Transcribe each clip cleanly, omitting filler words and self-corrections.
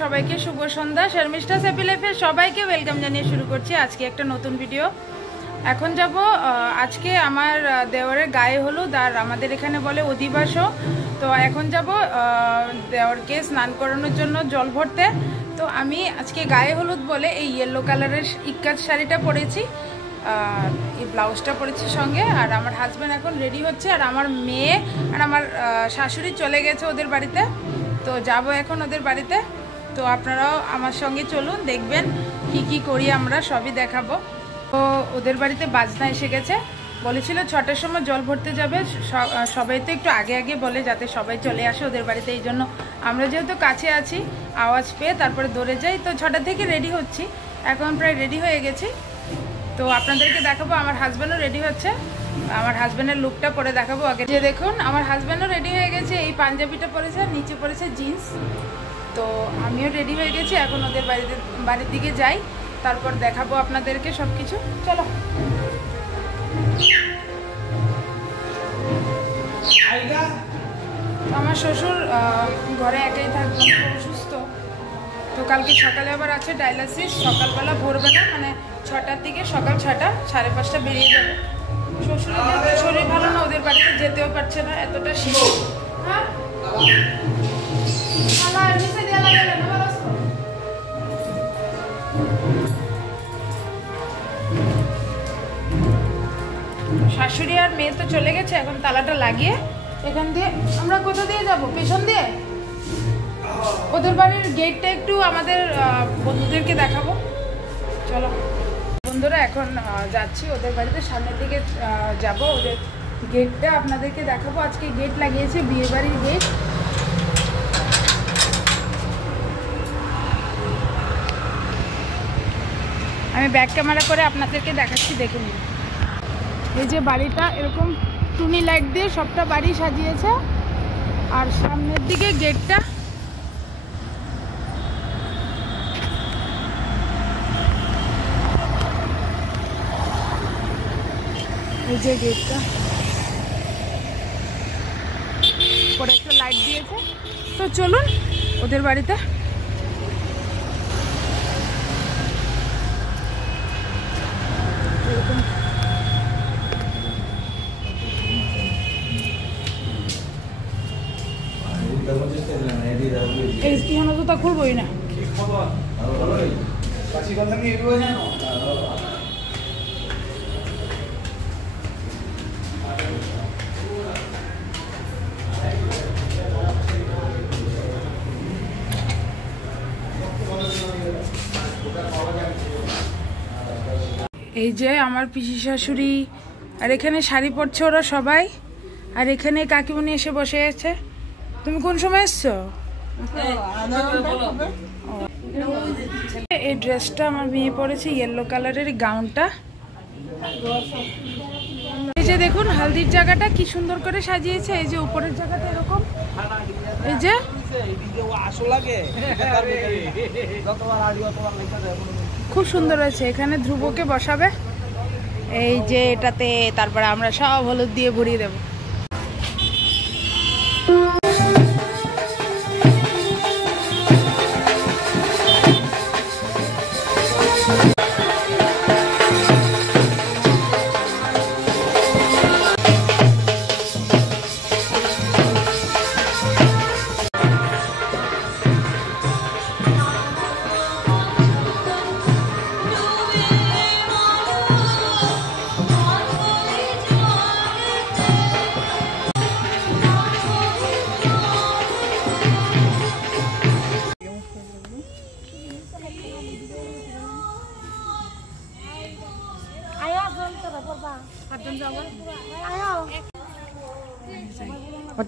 সবাইকে শুভ সন্ধ্যা। শর্মিষ্ঠাস হ্যাপি লাইফে সবাইকে ওয়েলকাম জানিয়ে শুরু করছি আজকে একটা নতুন ভিডিও। এখন যাব আজকে আমার দেওরের গায়ে হলুদ, আর আমাদের এখানে বলে অধিবাসও। তো এখন যাব দেওরকে স্নান করানোর জন্য জল ভরতে। তো আমি আজকে গায়ে হলুদ বলে এই ইয়েলো কালারের ইক্কাত শাড়িটা পরেছি, এই ব্লাউজটা পরেছি সঙ্গে। আর আমার হাজব্যান্ড এখন রেডি হচ্ছে, আর আমার মেয়ে আর আমার শাশুড়ি চলে গেছে ওদের বাড়িতে। তো যাব এখন ওদের বাড়িতে। তো আপনারাও আমার সঙ্গে চলুন, দেখবেন কি কি করি আমরা, সবই দেখাবো। তো ওদের বাড়িতে বাজনা এসে গেছে, বলেছিল 6টার সময় জল ভরতে যাবে। সবাই তো একটু আগে আগে বলে যাতে সবাই চলে আসে ওদের বাড়িতে, এই জন্য আমরা যেহেতু কাছে আছি আওয়াজ পেয়ে তারপরে দৌড়ে যাই। তো 6টা থেকে রেডি হচ্ছি, এখন প্রায় রেডি হয়ে গেছি। তো আপনাদেরকে দেখাবো, আমার হাজব্যান্ডও রেডি হচ্ছে, আমার হাজব্যান্ডের লুকটা পরে দেখাবো আগে। যে দেখুন আমার হাজব্যান্ডও রেডি হয়ে গেছে, এই পাঞ্জাবিটা পরেছে, নিচে পরেছে জিন্স। তো আমিও রেডি হয়ে গেছি, এখন ওদের বাড়ির দিকে যাই, তারপর দেখাবো আপনাদেরকে সব কিছু। চলো। আমার শ্বশুর ঘরে একাই থাকবে, অসুস্থ। তো কালকে সকালে আবার আছে ডায়ালিসিস, সকালবেলা ভোরবেলা মানে 6টার দিকে, সকাল 6টা 5:30 বেরিয়ে যাবে। শ্বশুরের শরীর ভালো না, ওদের বাড়িতে যেতেও পারছে না, এতটা শীত। শাশুড়ি আর মেয়ে তো চলে গেছে, এখন তালাটা লাগিয়ে এখান দিয়ে আমরা কোথা দিয়ে যাব, পেছন দিয়ে। ওদের বাড়ির গেটটা একটু আমাদের বন্ধুদেরকে দেখাবো, চলো। বন্ধুরা এখন যাচ্ছি ওদের বাড়িতে, সামনের দিকে যাব, ওদের গেটটা আপনাদেরকে দেখাবো। আজকে গেট লাগিয়েছে, বিয়ে বাড়ির গেট। আমি ব্যাক ক্যামেরা করে আপনাদেরকে দেখাচ্ছি, দেখে নিন। এই যে বাড়িটা এরকম টুনি লাইট দিয়ে সবটা বাড়ি সাজিয়েছে, আর সামনের দিকে গেটটা। এই যে গেটটা পরে একটা লাইট দিয়েছে। তো চলুন ওদের বাড়িতে। জুতা খুলবই না। এই যে আমার পিসি শাশুড়ি, আর এখানে শাড়ি পরছে ওরা সবাই, আর এখানে কাকিমণি এসে বসে আছে। তুমি কোন সময় এসছো? এই ড্রেসটা আমার মেয়ে পরেছে, ইয়েলো কালারের গাউনটা। এই যে দেখুন হলদির জায়গাটা কি সুন্দর করে সাজিয়েছে, এই যে উপরের জায়গাটা এরকম, এই যে খুব সুন্দর হয়েছে। এখানে ধ্রুবকে বসাবে এই যে এটাতে, তারপরে আমরা সব হলুদ দিয়ে ভরিয়ে দেবো।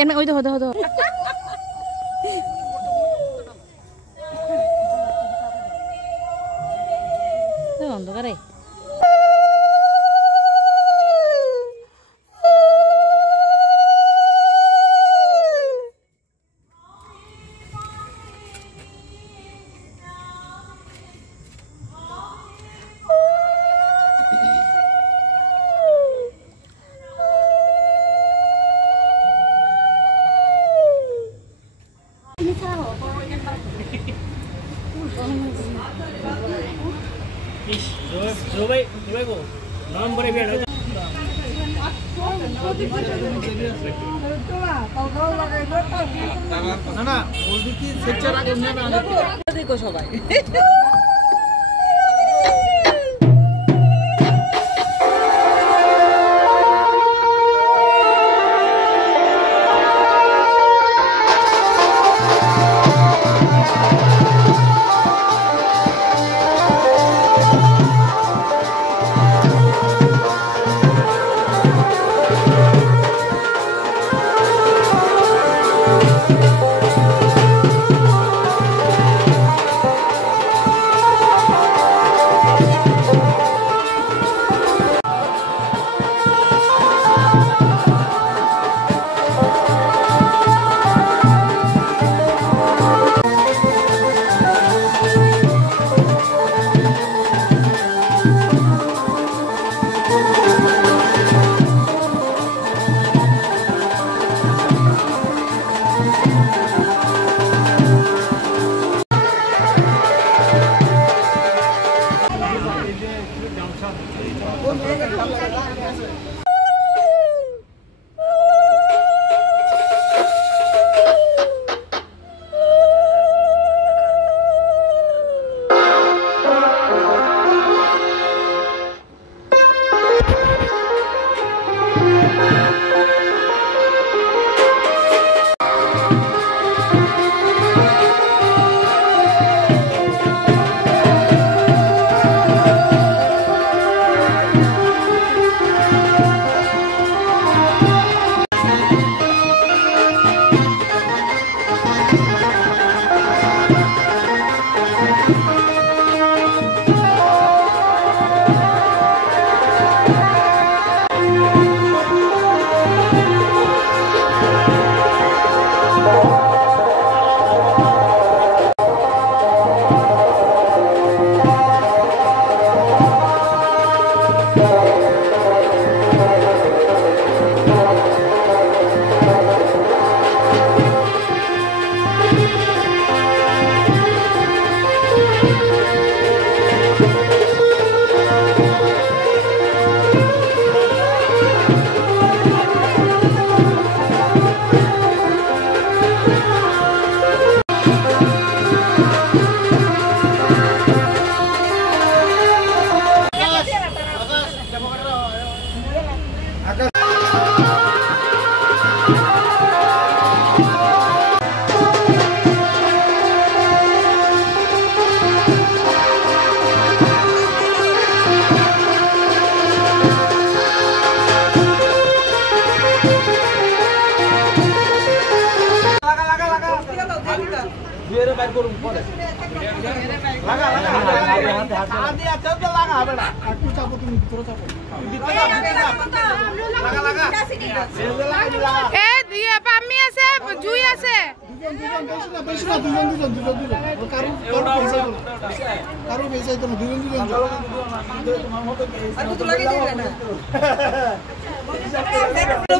em ơi thôi thôi thôi অন্ধকার রে। নভেম্বরে বিয়ে হয় না না বলবি কি সেকচার আগে নেবে দেখো সবাই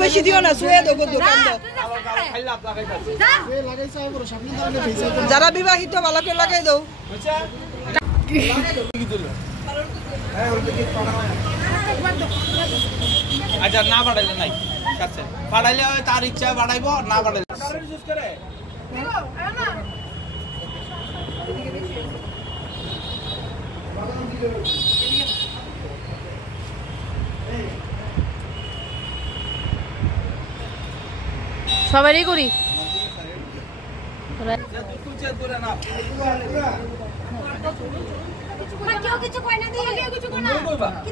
বেশি দিও না শুয়ে দেবো দোকানটা যারা বিবাহিত ভালো করে লাগাই দাও আচ্ছা না বাড়াইলে নাই বাড়াইলে তার ইচ্ছা বাড়াইব না বাড়াইলে সবারই করি কিছু কয় না দিয়ে কিছু কয় না কি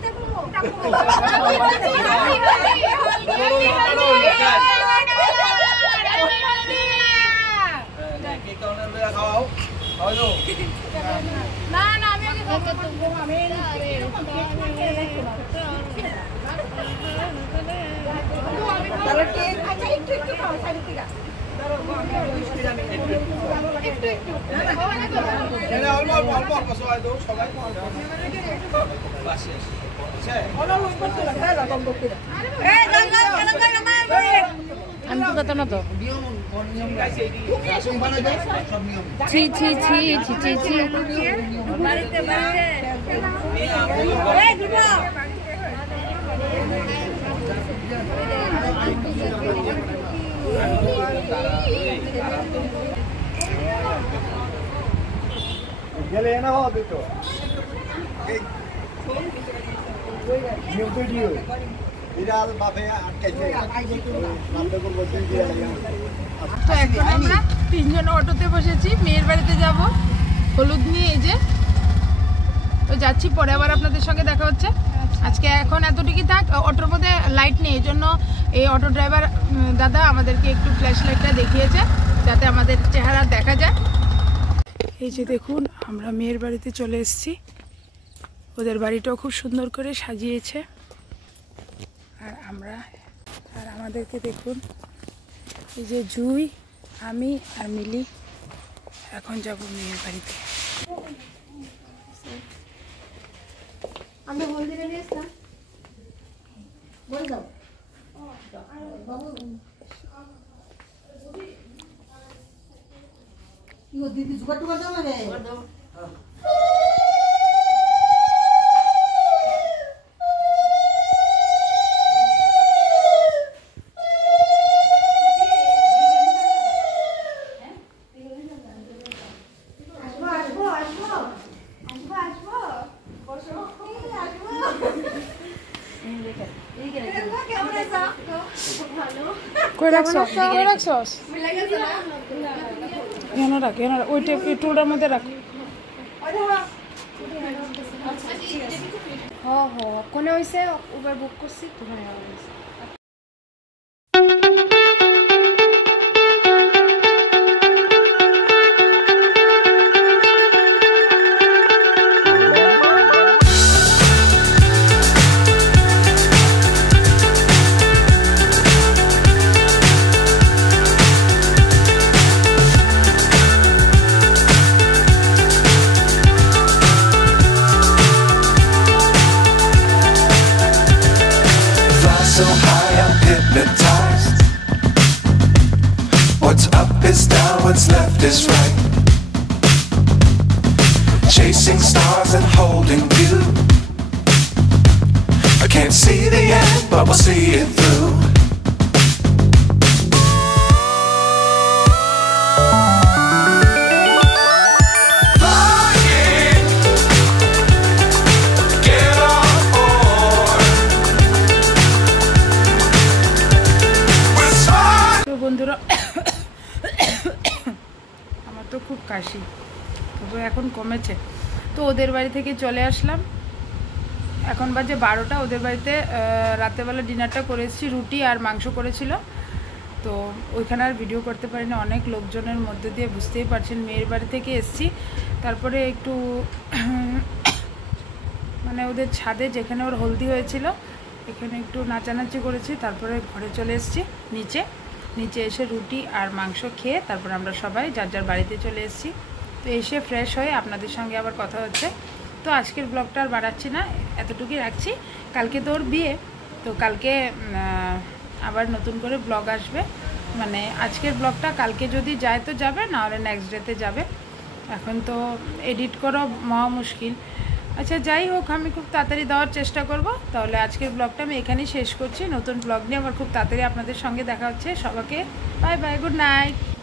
না না আমি আমি তো কত না তো নিয়ম বানাবে সব নিয়ম ছি ছি ছি ছি ছি ছি বাড়িতে এই দুটো গেলে না হবে দুটো এই নিয়ম ভিডিও এরা বাপে আটকাইছে আমরা কোন বলতে দিয়ে তো এখন আমরা তিনজন অটোতে বসেছি মেয়ের বাড়িতে যাব হলুদ নিয়ে এই যে তো যাচ্ছি পরে আবার আপনাদের সঙ্গে দেখা হচ্ছে আজকে এখন এতটুকুই থাক অটোর মধ্যে লাইট নেই এই জন্য এই অটো ড্রাইভার দাদা আমাদেরকে একটু ফ্ল্যাশ লাইটটা দেখিয়েছে যাতে আমাদের চেহারা দেখা যায় এই যে দেখুন আমরা মেয়ের বাড়িতে চলে এসেছি ওদের বাড়িটাও খুব সুন্দর করে সাজিয়েছে আর আমাদেরকে দেখুন এই যে জুই আমি আর মিলি এখন যাব মেয়ের বাড়িতে আমরা হলদি নিয়ে আসলাম বলে দাও দিদি জোগাড় টুগাড় দাও না রে কই রাখছস এখানে রাখ ওইটা টুলটার মধ্যে রাখ কোনে হইছে উবার বুক করছি ওখানে So high I'm hypnotized. What's up is down, what's left is right. Chasing stars and holding you. I can't see the end, but we'll see it through. বন্ধুরা আমার তো খুব কাশি তবে এখন কমেছে তো ওদের বাড়ি থেকে চলে আসলাম এখন বাজে 12টা ওদের বাড়িতে রাতেবেলা ডিনারটা করে এসেছি রুটি আর মাংস করেছিল তো ওইখানে আর ভিডিও করতে পারিনি অনেক লোকজনের মধ্যে দিয়ে বুঝতেই পারছেন মেয়ের বাড়ি থেকে এসেছি তারপরে একটু মানে ওদের ছাদে যেখানে ওর হলদি হয়েছিল এখানে একটু নাচানাচি করেছি তারপরে ঘরে চলে এসেছি নিচে এসে রুটি আর মাংস খেয়ে তারপর আমরা সবাই যার যার বাড়িতে চলে এসেছি তো এসে ফ্রেশ হয়ে আপনাদের সঙ্গে আবার কথা হচ্ছে তো আজকের ব্লগটা আর বাড়াচ্ছি না এতটুকুই রাখছি কালকে তো ওর বিয়ে তো কালকে আবার নতুন করে ব্লগ আসবে মানে আজকের ব্লগটা কালকে যদি যায় তো যাবে না হলে নেক্সট ডেতে যাবে এখন তো এডিট করা মহা মুশকিল আচ্ছা যাই হোক আমি খুব তাড়াতাড়ি দেওয়ার চেষ্টা করব তাহলে আজকের ব্লগটা আমি এখানেই শেষ করছি নতুন ব্লগ নিয়ে আবার খুব তাড়াতাড়ি আপনাদের সঙ্গে দেখা হচ্ছে সবাইকে বাই বাই গুড নাইট